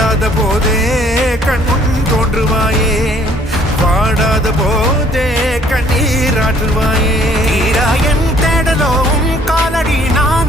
வாடாத போதே கண்முன் தோன்றுவாயே, வாடாத போதே கண்ணீராற்றுவாயே. தீராயன் தேடலோம் காலடி நான்